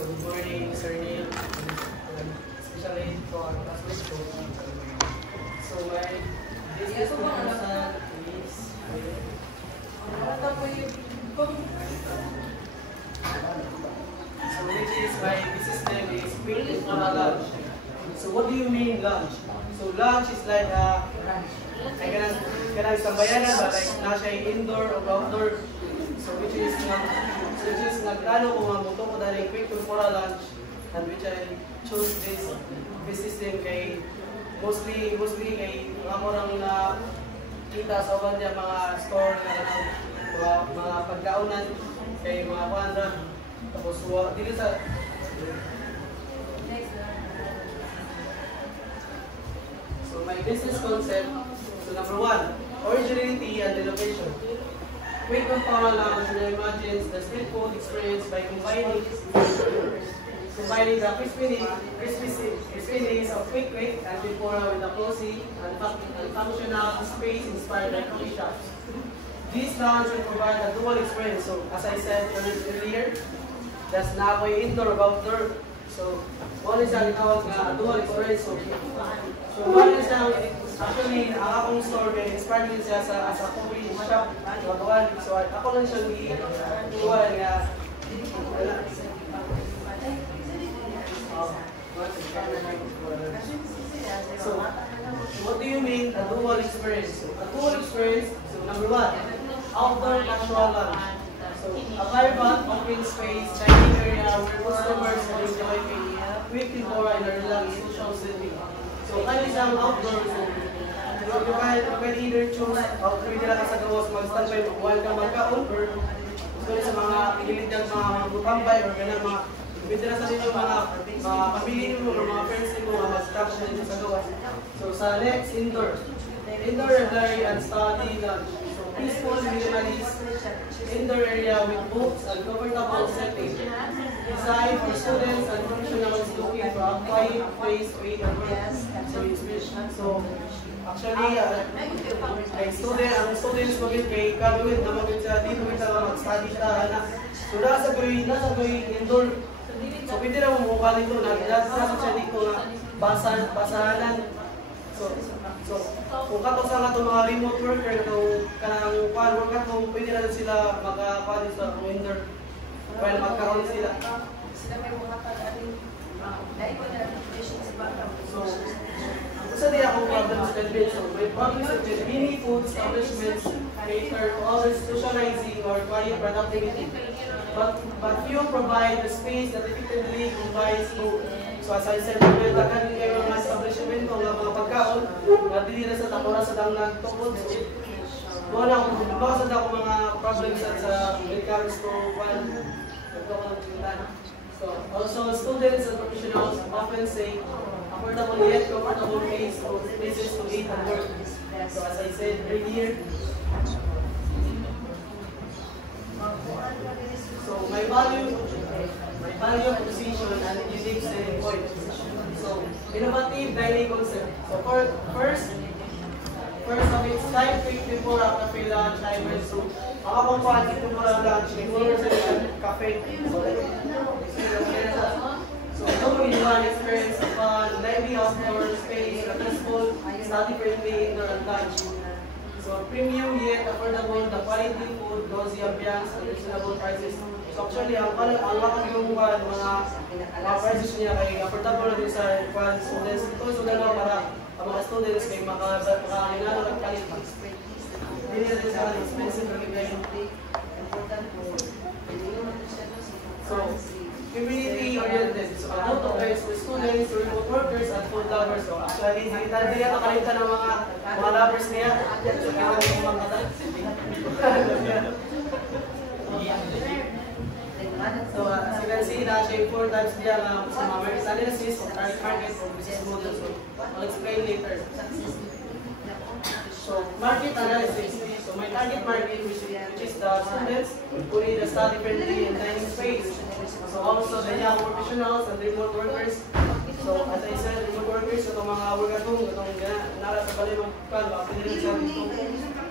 So good morning, Sir Neil, especially to our classmates ko. So my business proposal is so which is my business name is Quick Impora Lunch. So what do you mean lunch? So lunch is like kanang sambayanan ba like na siya indoor o outdoor. So which is nagplano ko mga buto ko dahil Quick Impora Lunch, and which I chose this business name kay mostly kay mga orang na kita sa uban niya mga store na mga pagkaunan kay mga kwanda. Tapos dito sa so my business concept, so number 1, originality and innovation. Quick Impora Lunch reimagines the street food experience by combining the crispiness of Quick and Impora with a cozy and functional space inspired by coffee shops. This lunch will provide a dual experience. So as I said earlier, that's na ako indoor or outdoor. So one is ang tawag na dual experience. So one is ang actually ang akong store kay inspired din siya sa coffee shop. So ako lang siya dual nga so, what do you mean a dual experience? A dual experience, so number 1, outdoor natural lunch. So, a vibrant open space dining area where customers can enjoy Quick Impora in a relaxed social setting. So, kaya isang outdoor, so, you can either choose pwede lang sa gawas mag-standby magkuhan ka magkaon or gusto sa mga pililit ng mga butambay or ganang mga pwede na sa ninyo mga pamilya mo or mga friends mo mga mag-stop na ninyo sa gawas. So sa next, indoor library and study lunch. So peaceful, minimalist, indoor area with books and comfortable setting. Designed for students and professionals looking for a quiet place to eat and work. So actually, ang students mo gid kay kagawin na magid sa dito kita mag-study ta. So nasa koy indoor. So pwede na mo mukha nito na nasa siya dito na basahanan. So kung kato sa nga mga remote worker kanang work at home, pwede na sila makapanis sa indoor while magkaroon sila. So di akong problems with so my problems with many food establishments cater to others socializing or quiet productivity. But few provide the space that effectively combines food. So as I said, may takan kayo mga establishment o mga pagkaon na dili na sa takura sa dangnan tukod. Wala akong mga problems sa when it comes to so also students and professionals often say affordable yet comfortable places to eat and work. So as I said earlier, so my value proposition and unique selling point. So innovative dining concept. So first of its type, Quick Impora Cafe Lunch. I went to makakumpaan Quick Impora Lunch, cafe. So all-in-one experience of fun, lively outdoor space, peaceful, study-friendly indoor and lunch. So premium yet affordable, the quality food, cozy ambiance, and reasonable prices. So actually, ang lakas yung mga prices niya kay affordable din sa students. Ito so gano'n para ang mga students kay makahinalo ng palit. Hindi na din sa expensive regulation. So, community-oriented. So, ano to guys, for students, remote workers, at food lovers. So, actually, hindi niya makalimutan ng mga lovers niya. So, kaya yung mga mata. So, as you can see, na siya yung 4 times niya sa mga market analysis o target market or business model. So, I'll explain later. So, market analysis. So, my target market, which is the students who need a study-friendly and dining space. So, also the young professionals and remote workers. So, as I said, remote workers, itong mga work-at-home, itong nara sa balimang plan, pwede rin sa dito.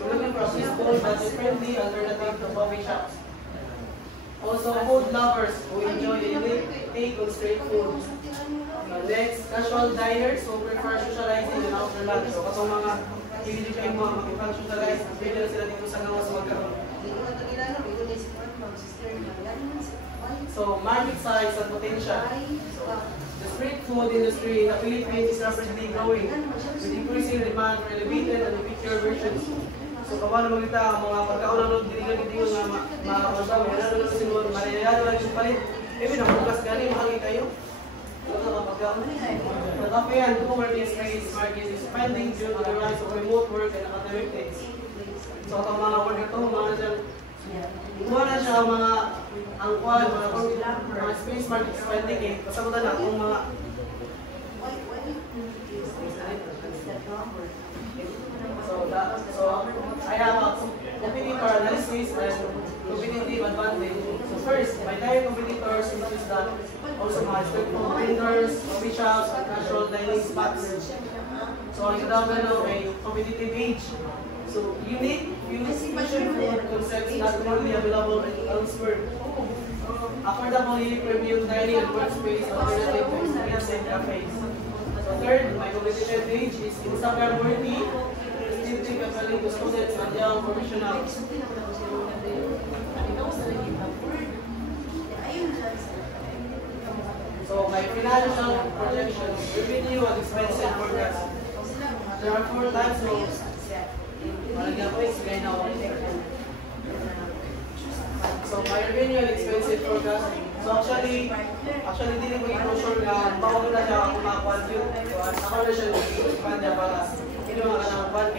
So, looking for a peaceful, budget-friendly alternative to coffee shops. Also, also food lovers who enjoy elite take on street food. Next, casual diners who prefer socializing and after lunch. So, katong mga hindi kayo mga makipag-socialize, pwede na sila dito sa ngawas magkaroon. So, market size and potential. The street food industry in the Philippines is rapidly growing with increasing demand for elevated and picture versions. So, kapag magkita ang mga pagkaunang dinilang-dinilang na mga pagkaw, yan na lang sinuwan, marinayado lang yung palit. Maybe na bukas gani, mahal kayo. The cafe and co-working space market is expanding due to the rise of remote work and academic things. So, itong mga work ito, mga dyan, iwan na siya mga angkwan, mga space market expanding eh. Kasagutan na kung mga So I have a competitor analysis and competitive advantage. So first, my direct competitors include that also my street food vendors, coffee shops, and casual dining spots. So ang katawag na may competitive edge. So unique fusion food concepts not only available elsewhere. Affordably premium dining and workspace alternative to experience in cafes. So third, my competitive edge is Instagram worthy. Appealing to students and young professionals. So my financial projections, revenue and expense forecast. There are 4 types of so my revenue and expense forecast. So actually dili ko i-sure na bago na siya kung makakuha. So ako na siya expand niya para mga kanang 1K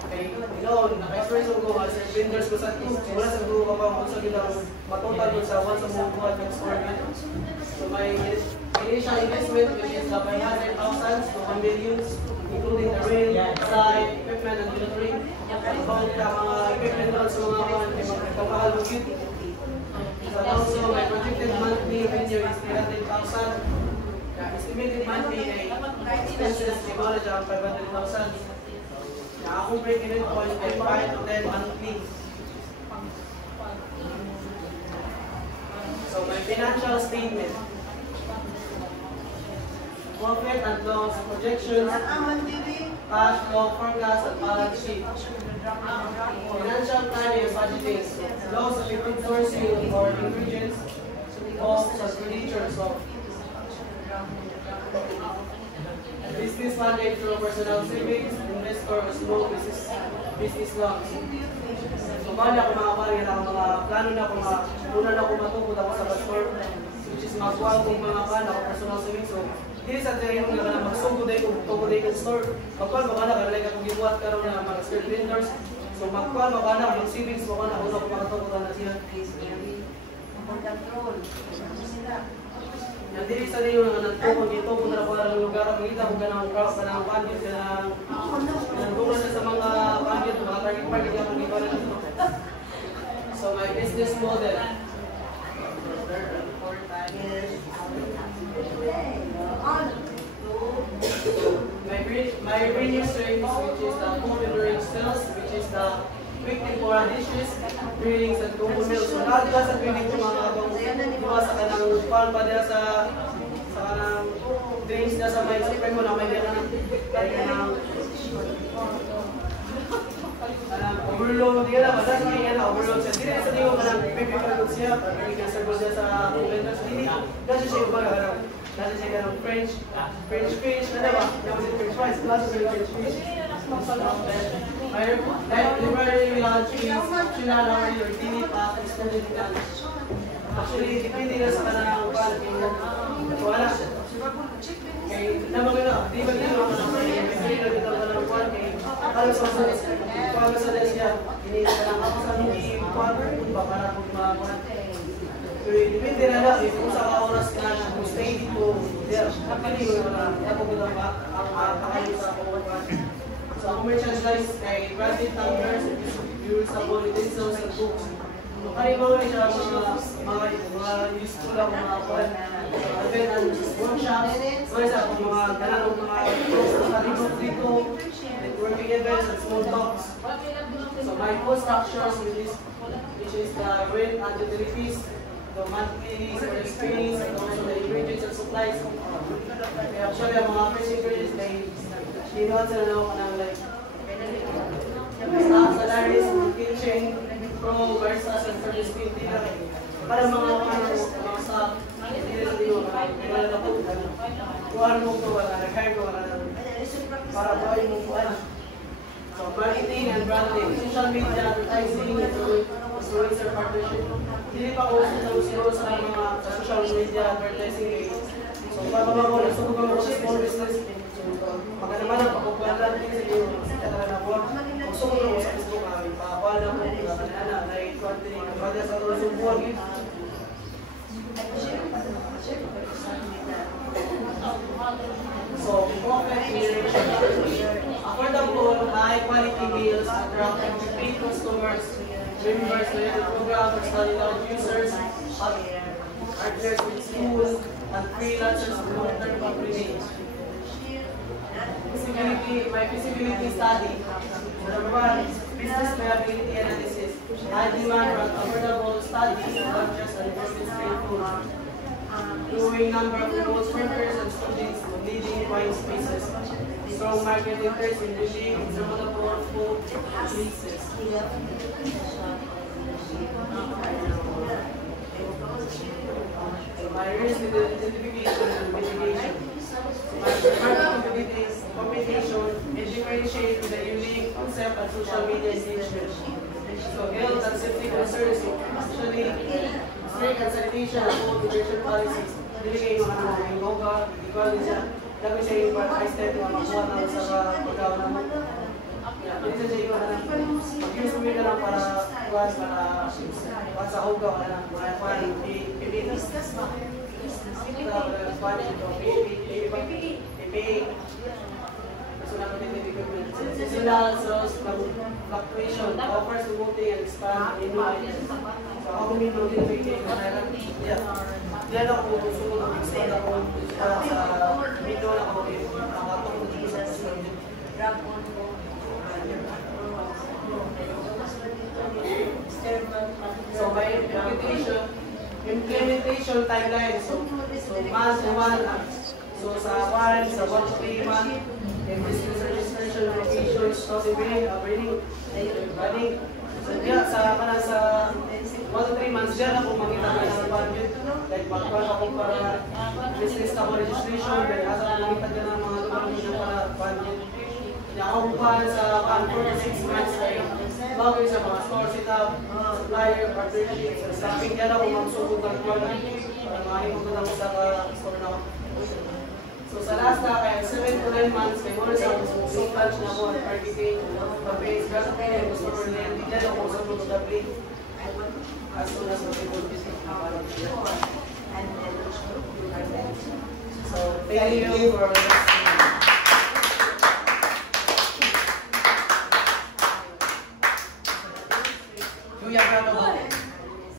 okay, noon, naka-experience ko as vendors ko sa wala sa grupo ka pa kung sa ginang matotal ko sa once a month ko at next quarter. So my initial investment which is 500,000 to 1 million including the rail, site, equipment and delivery. About the mga equipment doon sa mga pagkakahal mo yun. So also my projected monthly revenue is 300,000. Estimated monthly expenses siguro dyan 500,000. Akong break-even point ay 5 to 10 monthly. So my financial statement. Profit and loss projections, cash flow forecast and balance sheet. Financial planning and budgeting. Loss of food sourcing or ingredients, costs and expenditures of business funding through personal savings, investor or small business loans. So, bala ko mga pari na mga plano na ko una na ko matupod ako sa pastor, which is magkuha kong mga plano ako personal savings. So, hindi sa tayo yung na magsugod ay kong store. Magkuha ba na kalay ka kung gibuhat ka rin na mga street vendors. So, magkuha ba na yung savings mo na una ko makatupod na siya. Nandiri sa niyo na nagtukon dito kung narakuha ng lugar at kita kung ganang crowd ka ng pandit ka ng tulad na sa mga pandit, mga target market na kung iba na dito. So my business model. My revenue streams, which is the food and drink sales, which is the quick tempura dishes, drinks and combo meals. So lahat ka sa pwedeng mga kabang iwa sa kanang pan pa nila sa kanang drinks na sa may supremo na may ganang overload din na basta sa kanya na overload siya. Dili sa niyo kanang baby product siya, pwede ka servo siya sa vendors. Dili kasi siya umaga kasi siya kanang French fish na diba? Yung French fries, plus French fish. Library lunch is optional or daily pack extended lunch. Actually, depende na sa kanang quality. Wala. Okay, naman na, di ba dito ka naman may na bitaw ka ng quality. Para sa desya, hindi ka lang ako sa hindi quality ba para kung mga so, depende na lang, kung sa oras ka na kung stay dito, actually, ako bilang ang pakayo sa quality. So, commercial guys, kay branded tumblers, reusable utensils and books. So, kaya mga siya mga useful lang mga event and workshops. Mga isa, mga ganang mga talibok dito, networking events and small talks. So, my post structures with this which is the rent and utilities, the monthly service fees, and also the ingredients and supplies. Actually, ang mga first ingredients, ginawa sila na ako ng like, staff salaries, kitchen, pro, versus, and service fee, hindi lang. Para mga staff, hindi nila din mo, wala na po, kuhaan mo ko, wala, nag-hire ko, wala na, para buhay mo po, so, marketing and branding, social media, advertising, influencer partnership. Hindi pa ako siguro sa mga social media advertising. So, para ko nasubukan mo sa small business. So, maganaman ang pagkukulan din sa iyo. Kaya na po, magsubukan mo sa Facebook namin. Pakakuha na po, na na-content, kapag sa subukan. So, profit generation. Affordable, high-quality meals, attracting repeat customers, members, related programs, study lounge users, partners with schools, and freelancers with long-term companies. My feasibility study. Number one, business viability analysis. High demand for affordable studies, lunches, and grocery street food. Growing number of remote workers and students leading wine spaces. Strong market interest in building affordable food places. My risk identification and mitigation. Market competition and differentiate with the unique concept and social media engagement. So health and safety concerns, actually strict and sanitation and food protection policies. Dili kayo mga yoga, igual siya. Dapat siya yung step na makuha na sa pagkaw na mo. Dito siya yung mag-use mo ka lang para sa hoga, mga kwan, pipinis. Seasonal sales fluctuation offers promoting and expand in mind. So ako minto din ito yan ako gusto ko mag-extend ako sa minto na ako nakatong dito sa so by implementation timeline, so month to month, so sa 1 to 3 months, and business registration applications, breeding, running. So diyan sa 1 to 3 months, diyan ako makita ka ng budget, like magpapala ako para business ako registration, then asa ako makita ka ng mga lugar na para budget. Diyan ako bukaan sa 4 to 6 months, bago sa mga store setup, supplier, partnerships, and staffing. Diyan ako magsugod ng quality para makikita ako sa store na ako. So sa last na kaya 7 to 9 months, may muna sa so touch na po, marketing, campaigns, recipe, and customer land. Diyan ako sa pag-update as soon as possible. So thank you for